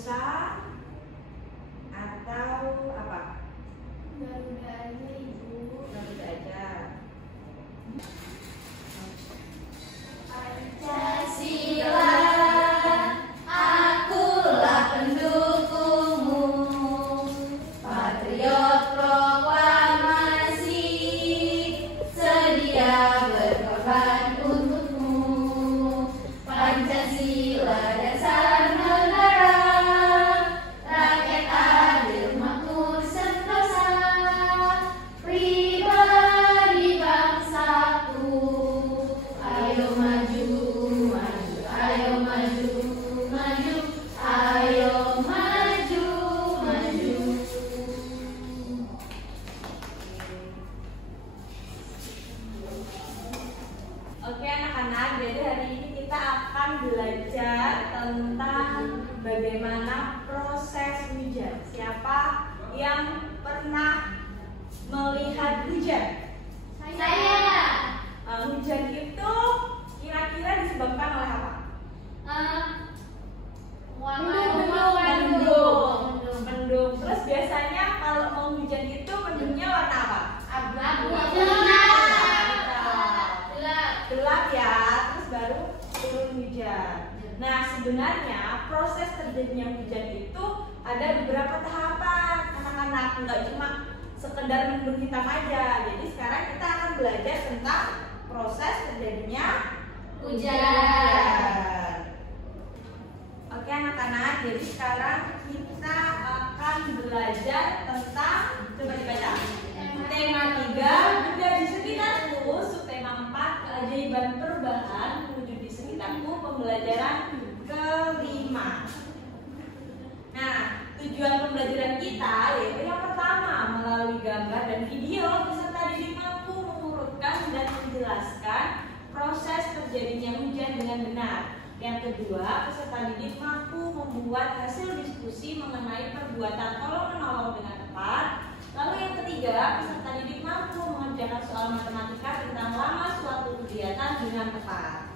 rusa atau apa? Garuda aja Ibu. Garuda aja. Pancasila, akulah pendukungmu, patriot proklamasi, sedia berkorban untukmu. Pancasila dasar negara, rakyat adil makmur sentosa, pribadi bangsaku. Ayo maju, maju, ayo maju, maju, ayo maju, maju. Oke anak-anak, jadi hari ini kita akan belajar tentang bagaimana proses hujan. Siapa yang pernah melihat hujan? Saya Hujan itu kira-kira disebabkan oleh apa? Mendung. Mendung. Terus biasanya kalau mau hujan itu mendungnya warna apa? Gelap ya, terus baru turun hujan. Nah, sebenarnya proses terjadinya hujan itu ada beberapa tahapan, anak-anak. Nggak cuma sekedar mendung hitam aja. Jadi sekarang kita akan belajar tentang proses terjadinya hujan. Oke anak-anak, jadi sekarang kita akan belajar tentang, coba dibaca, tema 3, benda di sekitarku, subtema 4, keajaiban perubahan wujud di sekitarku, pembelajaran kelima. Nah, tujuan pembelajaran kita yaitu yang pertama, melalui gambar dan video peserta didik mampu mengurutkan dan menjelaskan proses terjadinya hujan dengan benar. Yang kedua, peserta didik mampu membuat hasil diskusi mengenai perbuatan tolong-menolong dengan tepat. Lalu yang ketiga, peserta didik mampu mengerjakan soal matematika tentang lama suatu kegiatan dengan tepat.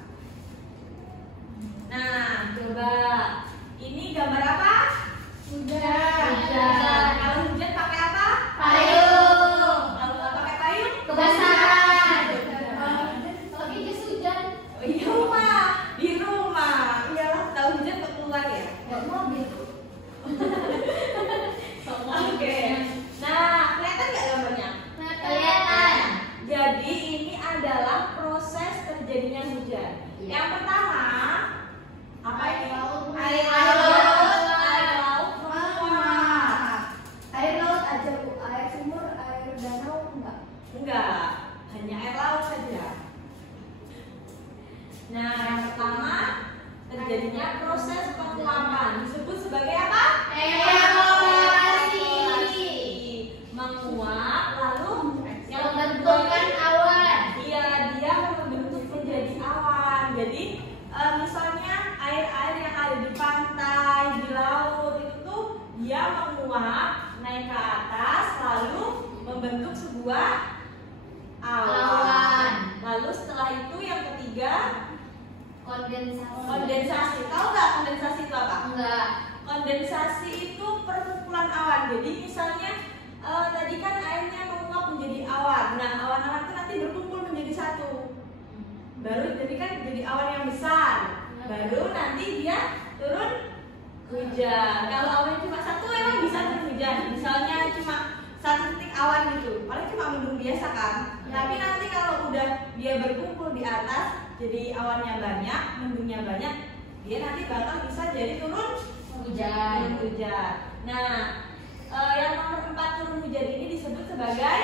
Nah, coba ini gambar apa? Hujan. Kalau hujan pakai apa? Payung. Kalau nggak pakai payung? Kebasahan. Kalau jas hujan. Oh, di rumah. Di rumah. Iyalah, tahu hujan kok keluar ya? Nggak mobil. Oke. Nah, kelihatan nggak gambarnya? Kelihatan. Jadi ini adalah proses terjadinya hujan. Yang pertama, apa ini? Air laut. laut. Air laut menguap. Air laut aja Bu. Air sumur, air danau enggak. Enggak, hanya air laut saja. Nah, yang pertama terjadinya proses penguapan disebut sebagai apa? Evaporasi. Menguap lalu yang Membentukkan awan. Iya, dia membentuk menjadi awan. Jadi misalnya air-air yang ada di pantai, di laut itu tuh dia menguap naik ke atas lalu membentuk sebuah awan. Lalu setelah itu yang ketiga kondensasi. Tahu nggak kondensasi itu apa? Enggak. Kondensasi itu perkumpulan awan. Jadi misalnya tadi kan airnya menguap menjadi awan. Nah, awan-awan itu nanti berkumpul menjadi satu. Baru jadi kan jadi awan yang besar. Baru nanti dia turun hujan. Kalau awannya cuma satu emang bisa turun hujan. Misalnya cuma satu titik awan gitu. Paling cuma mendung biasa kan. Tapi nanti kalau udah dia berkumpul di atas, jadi awannya banyak, mendungnya banyak, dia nanti bakal bisa jadi turun Hujan. Nah, yang nomor 4 turun hujan ini disebut sebagai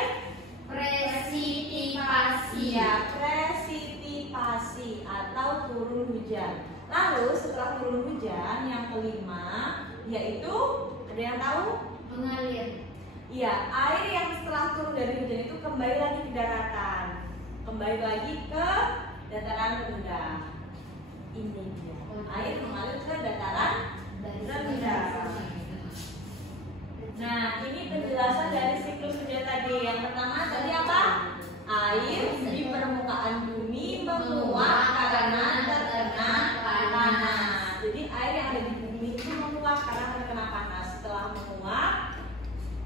Presipitasi. ya, presipitasi atau turun hujan. Lalu setelah turun hujan yang kelima yaitu ada yang tahu? Mengalir. Iya, air yang setelah turun dari hujan itu kembali lagi ke daratan, kembali lagi ke dataran rendah. Ini dia, air mengalir ke dataran rendah. Nah, ini penjelasan dari siklus hujan tadi. Yang pertama tadi apa? Air di permukaan bumi menguap karena terkena panas. Jadi air yang ada di bumi itu menguap karena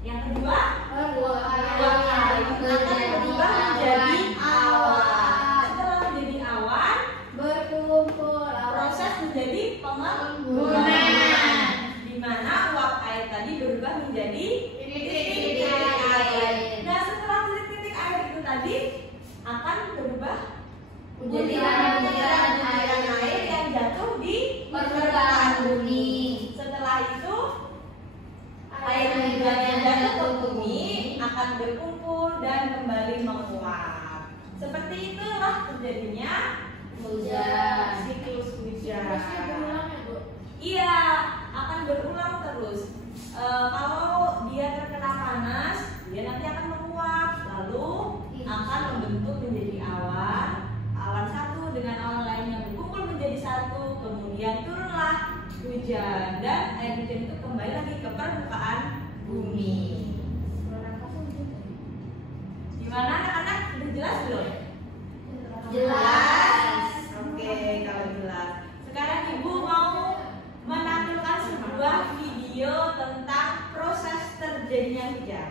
Yang kedua, Meluap air akan berubah menjadi awan. Setelah menjadi awan, berkumpul proses menjadi pengembunan. di mana uap air tadi berubah menjadi Titik-titik air. Nah, setelah titik-titik air itu tadi akan berubah Butiran-butiran air yang jatuh di permukaan bumi. Setelah itu air yang jatuh ke bumi akan berkumpul dan kembali menguap. Seperti itulah terjadinya Hujan. siklus hujan. Terusnya berulang ya, Bu? Iya, akan berulang terus. Kalau dia terkena panas, dia nanti akan menguap, lalu akan membentuk menjadi awan. Awan satu dengan awan lainnya berkumpul menjadi satu, kemudian turunlah hujan dan air hujan itu kembali lagi ke permukaan bumi. Gimana anak-anak? Udah jelas belum? Jelas. Oke, kalau jelas. Sekarang Ibu mau menampilkan sebuah video tentang proses terjadinya hujan.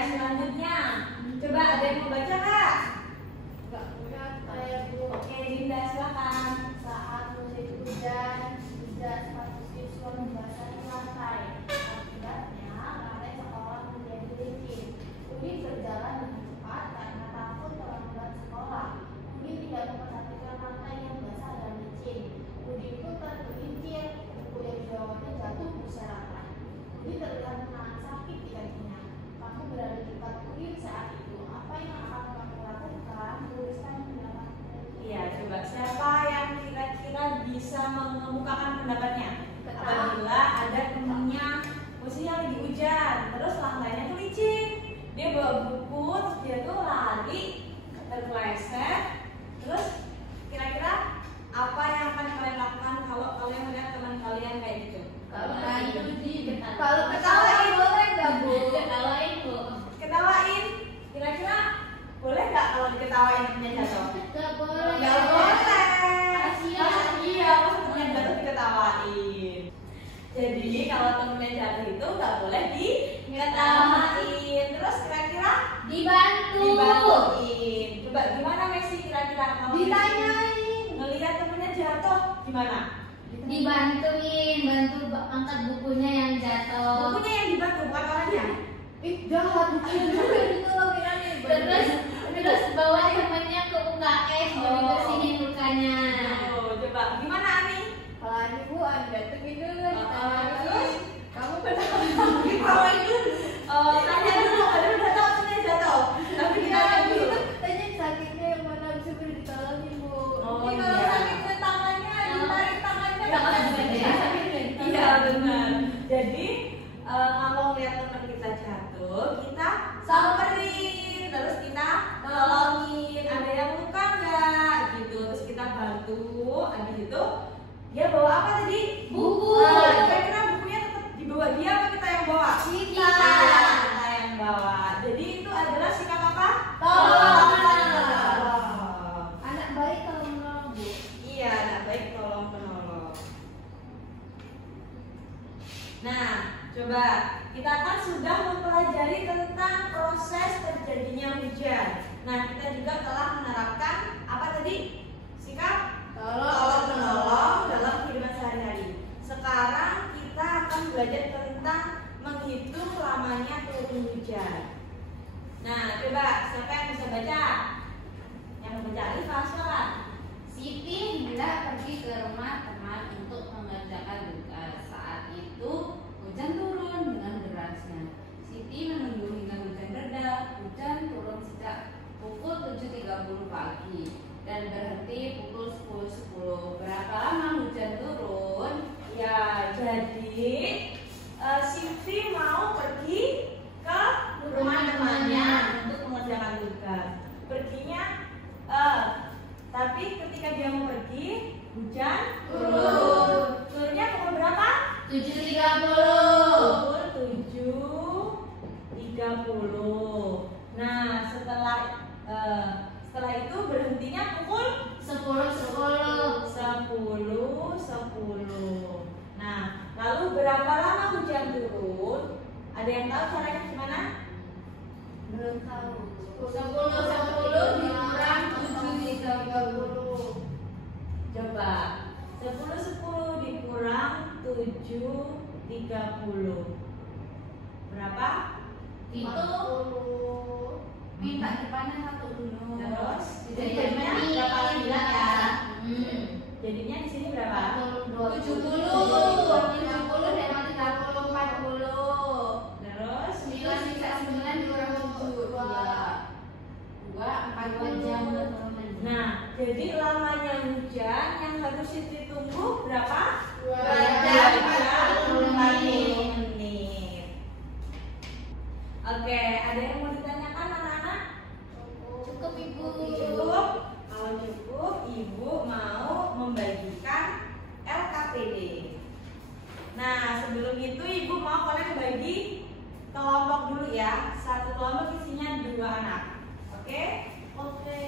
Selanjutnya, coba ada yang mau baca nggak? Nggak punya saya, Bu. Oke, Dinda silakan. Saat musim hujan, sepatu siswa membasahi lantai. Akibatnya, lantai sekolah menjadi licin. Udin berjalan dengan cepat karena takut terlambat sekolah. Udin tidak memperhatikan lantai yang basah dan licin. Udin pun tergelincir, buku yang dibawanya jatuh berserakan. Udin terlihat menahan sakit di kakinya. Kamu berada di dekat Udin saat itu. Apa yang akan kamu lakukan? Tuliskan pendapat. Iya, coba siapa yang kira-kira bisa mengemukakan pendapatnya? Apabila ada temennya posisinya lagi hujan, terus lantainya tuh licin, dia bawa buku, terus dia tuh lari terpeleset, terus kira-kira apa yang akan kalian lakukan kalau kalian melihat teman kalian kayak gitu? Kalau ketawain boleh nggak, Bu? Ketawain, Bu. Ketawain, kira-kira boleh nggak kalau diketawain temennya jatuh? Nggak boleh. Nggak boleh. Kasihan. Iya, pas temennya jatuh diketawain. Jadi kalau temennya jatuh itu nggak boleh diketawain. Terus kira-kira dibantuin. Coba gimana Messi kira-kira kalau Ditanyain. ngelihat temennya jatuh gimana? Dibantuin, bantu angkat bukunya yang jatuh. Bukunya yang dibantu bukan orangnya. Ih, jahat. Ditolongin aja. Terus bawa temannya ke UKS buat dibersihin lukanya. Oh, coba gimana Ani? Kalau Ani, Bu, Ani datengin dulu. Terus? Kamu kenapa? Ditawain dulu. Tanya dulu, ada udah tahu temennya jatuh. Tapi ditawain dulu. Tanya sakitnya yang mana bisa beri ditolongin, Bu. Oh, Ini kalau iya. sakit ke tangannya, ditarik tangannya. Iya benar. Jadi kalau lihat teman kita jatuh, kita samperin, terus kita tolongin. Ada yang luka nggak? Gitu. Terus kita hujan. Nah, kita juga telah menerapkan apa tadi? Sikap Tolong menolong dalam kehidupan sehari-hari. Sekarang kita akan belajar tentang menghitung lamanya turun hujan. Nah, coba siapa yang bisa baca? Yang mau baca Alif, silakan. Siti hendak pergi ke rumah teman untuk mengerjakan tugas. Saat itu hujan turun dengan derasnya. Siti menunggu hingga hujan reda. Hujan turun sejak pukul 7.30 pagi dan berhenti pukul 10.10. Berapa lama hujan turun? Ya, jadi Siti mau pergi ke rumah temannya untuk mengerjakan tugas. Perginya, tapi ketika dia mau pergi, hujan turun. Turunnya pukul berapa? 7.30. Pukul 7.30. Nah, setelah itu berhentinya pukul 10.10. 10.10. Nah, lalu berapa lama hujan turun? Ada yang tahu caranya gimana? Belum tahu. 10.10 dikurang 7.30. Coba 10.10 dikurang 7.30. Berapa? Itu minta depannya satu dulu. Terus Jadi jadinya berapa bilang ya? Hmm. Jadinya di sini berapa? 70 dan 30 40. Terus 9 sisa 9 dikurang 7 2 4 jam. nah, jadi lamanya hujan yang harus Siti tunggu berapa? 2 jam 40 menit. menit. Oke, ada yang mau ditanyakan anak-anak? Cukup Ibu. Cukup? Kalau cukup, Ibu mau membagikan LKPD. Nah, sebelum itu Ibu mau kalian bagi kelompok dulu ya. Satu kelompok isinya 2 anak. Oke? Oke.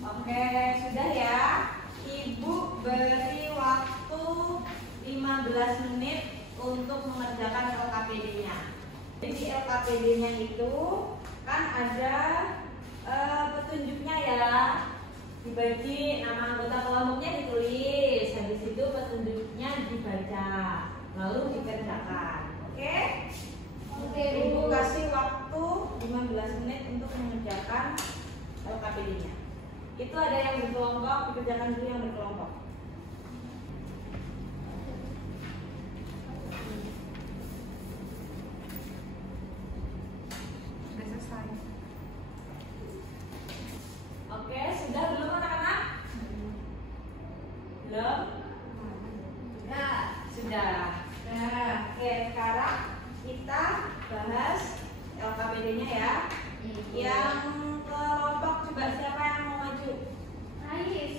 Oke, sudah ya. Ibu beri waktu 15 menit untuk mengerjakan LKPD-nya. Jadi LKPD-nya itu kan ada petunjuknya ya. Dibagi, nama anggota kelompoknya ditulis. Habis itu petunjuknya dibaca, lalu dikerjakan. Oke? Oke, Ibu kasih waktu 15 menit untuk mengerjakan LKPD-nya. Itu ada yang berkelompok, dikerjakan dulu yang berkelompok. Sudah selesai. Oke, sudah belum anak-anak? Belum? Sudah. Oke, sekarang kita bahas LKPD-nya ya. Yang kelompok coba siapa yang mau maju? Ais.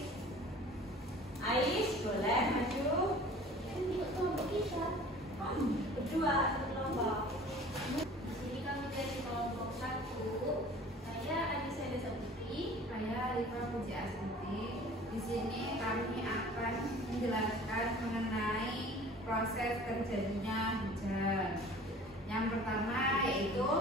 Ais, boleh maju. Ini kelompok kita. Berdua satu kelompok. Di sini kami dari kelompok 1. Saya Anissa Desa Putri. Saya Alifah Puji Astuti. Di sini kami akan menjelaskan mengenai proses terjadinya hujan. Yang pertama yaitu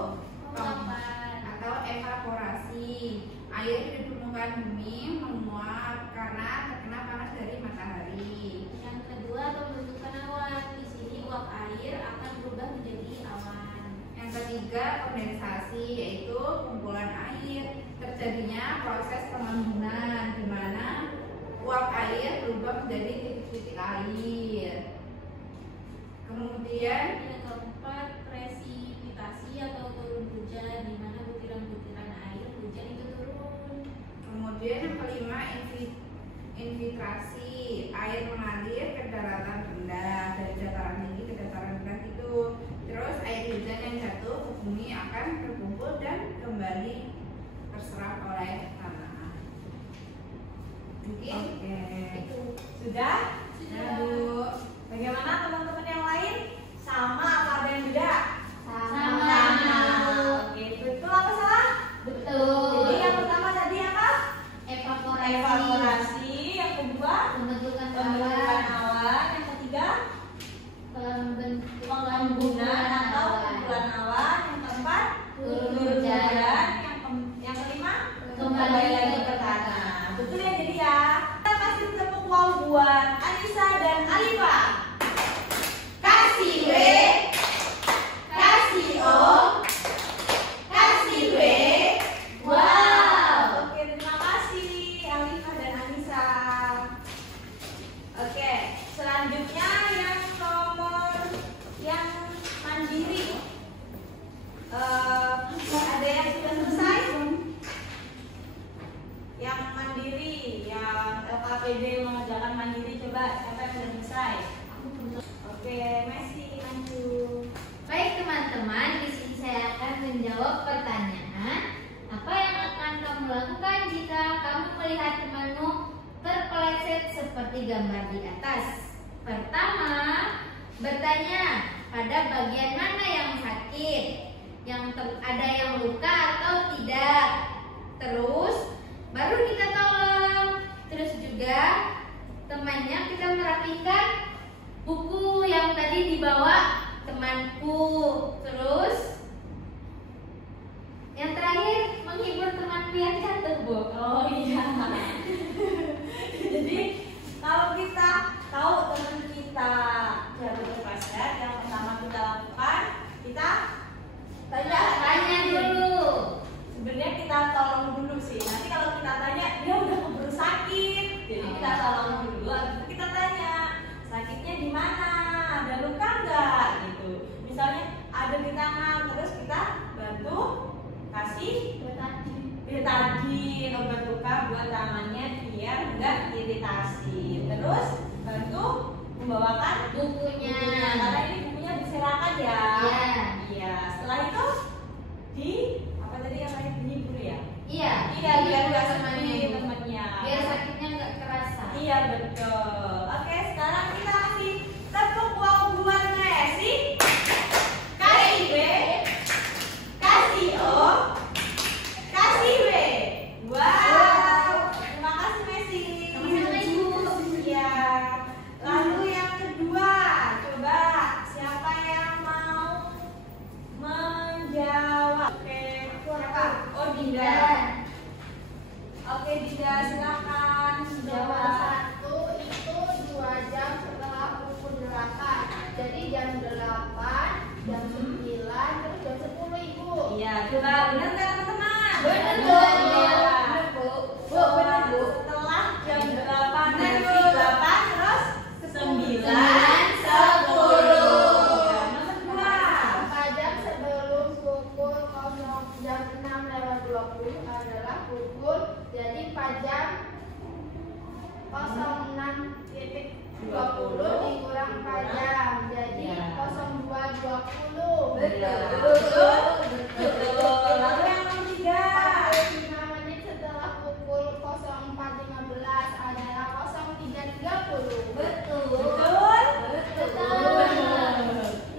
Penguapan. atau evaporasi. Air di permukaan bumi menguap karena terkena panas dari matahari. Yang kedua pembentukan awan. Di sini uap air akan berubah menjadi awan. Yang ketiga kondensasi, yaitu kumpulan air. Terjadinya proses pengembunan di mana uap air berubah menjadi titik-titik air. Kemudian Yang keempat presipitasi atau turun hujan, di mana butiran-butiran air hujan itu turun. Kemudian yang kelima infiltrasi, air mengalir ke daratan rendah dari dataran tinggi ke dataran rendah itu. Terus air hujan yang jatuh ke bumi akan terkumpul dan kembali terserap oleh tanah. Mungkin Oke. itu Sudah? Sudah, Bu. Bagaimana teman-teman yang lain? Sama apa ada yang beda? Sama. Oke, betul apa salah? Betul. Jadi yang pertama tadi apa? Evaporasi. Evaporasi. Yang kedua, Pembentukan pembentukan awan. awan. Yang ketiga, Pembentukan pengumpulan atau kumpulan awan. Yang keempat, Turun turun hujan. hujan. Yang kelima, Kembali lagi ke ke tanah. tanah. Betul ya jadi ya. Kita kasih tepuk wow buat Anissa dan Alifa. Kasih W, kasih O, kasih W. Wow. Oke, terima kasih Alifa dan Anissa. Oke, selanjutnya yang nomor yang mandiri. Ada yang sudah selesai? Yang mandiri, yang LKPD mengerjakan mandiri, coba siapa yang sudah selesai? Oke, Messi, lanjut. Baik teman-teman, di sini saya akan menjawab pertanyaan. Apa yang akan kamu lakukan jika kamu melihat temanmu terpeleset seperti gambar di atas? Pertama, bertanya pada bagian mana yang sakit, ada yang luka atau tidak. Terus baru kita tolong. Terus juga temannya kita merapikan buku yang tadi dibawa temanku. Terus yang terakhir menghibur temanku yang jatuh, Bu. Oh iya. Jadi kalau kita tahu teman kita jatuh terpleset, yang pertama kita lakukan, kita Tanya dulu. Sebenarnya kita tolong dulu sih. Nanti kalau kita tanya, dia udah keburu sakit. Jadi kita tolong dulu, habis itu kita tanya, sakitnya di mana? Ada luka nggak? Gitu. Misalnya ada di tangan, terus kita bantu kasih betadine, obat luka buat tangannya biar nggak iritasi. Terus bantu membawakan Bukunya. karena ini bukunya berserakan ya. Iya. Iya. Setelah itu di apa tadi yang lain dihibur ya? Iya. Iya, biar nggak temannya. sedih temannya. Biar sakitnya nggak kerasa. Iya betul. Oke, sekarang kita kasih tepuk wow buat Messi. Kasih B, kasih O, kasih W. Wow. Terima kasih Messi. Sama-sama, Ibu. Iya. Lalu yang kedua, coba siapa yang mau menjawab? Oke, siapa? Oh Dinda. Oke Dinda, silakan Jawaban jawab. 1 itu 2 jam setelah pukul 8. Jadi jam 8, jam 9, terus jam 10, Ibu. Iya, coba benar nggak teman-teman? Benar, Iya. benar, Bu. Bu, benar, Bu. Setelah jam 8 Benar, dari Bu. 8 terus 9, 10. 10. Nomor 2. 4 jam sebelum pukul 0 jam 6:20 adalah pukul. Jadi 4 jam 06.20 dikurang 4 jam. Jadi Ya. 02.20. Betul. Betul. Lalu yang nomor 3. 45 menit setelah pukul 04.15 adalah 03.30. Betul. Betul. Betul.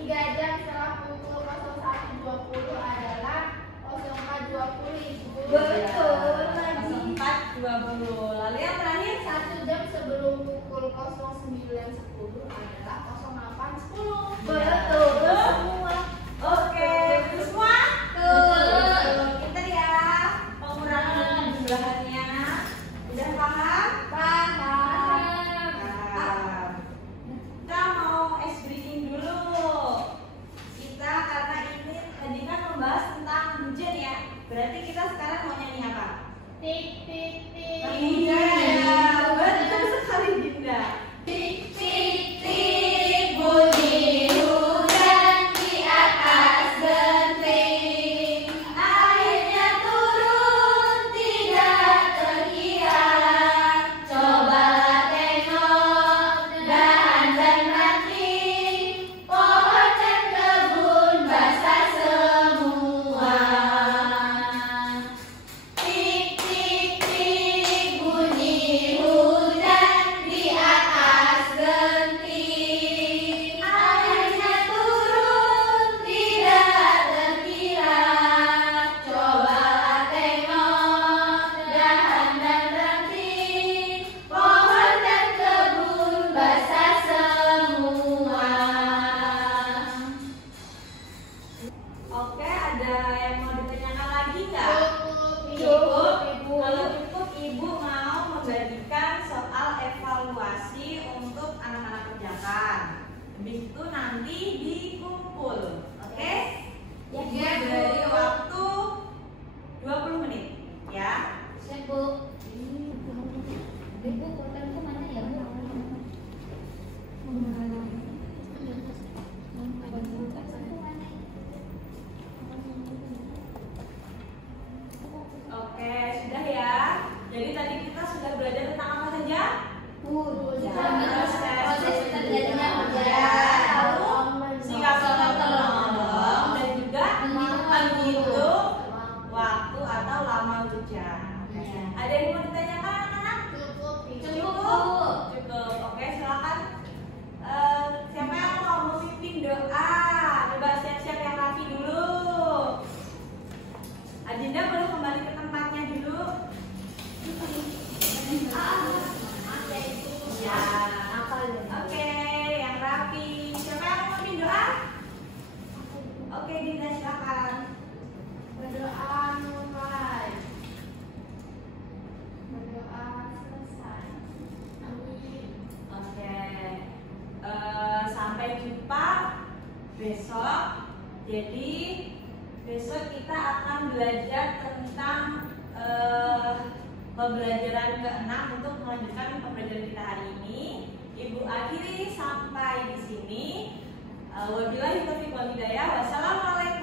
3 jam setelah pukul 01.20 adalah 04.20, Ibu. Betul lagi. 4.20. Lalu yang terakhir 1 jam sebelum pukul 09.10 adalah 08.10. Betul. semua. Oke, betul semua? Betul. Pinter ya. Pengurangan jumlahannya. Udah paham? Paham. Paham. Kita mau ice breaking dulu. Kita karena ini tadi kan membahas tentang hujan ya. Berarti kita sekarang mau nyanyi apa? Tik tik tik. Iya, betul sekali Dinda. Tik tik tik. Bu, pulpenku mana ya, Bu? Oke, sudah ya. Jadi tadi kita sudah belajar tentang apa saja? Proses terjadinya hujan. Lalu sikap menolong dan juga menghitung waktu atau lama hujan. Ada yang mau ditanyakan anak-anak? Cukup. Oke, silakan. Siapa yang mau memimpin doa? Coba siap-siap yang rapi dulu. Adinda boleh kembali ke tempatnya dulu. Ya. Oke, yang rapi. Siapa yang mau memimpin doa? Oke, Dinda silakan. Berdoa mulai. Berdoa selesai. Amin. Oke. Sampai jumpa besok. Jadi besok kita akan belajar tentang pembelajaran ke-6 untuk melanjutkan pembelajaran kita hari ini. Ibu akhiri sampai di sini. Wabillahi taufiq wal hidayah. Wassalamualaikum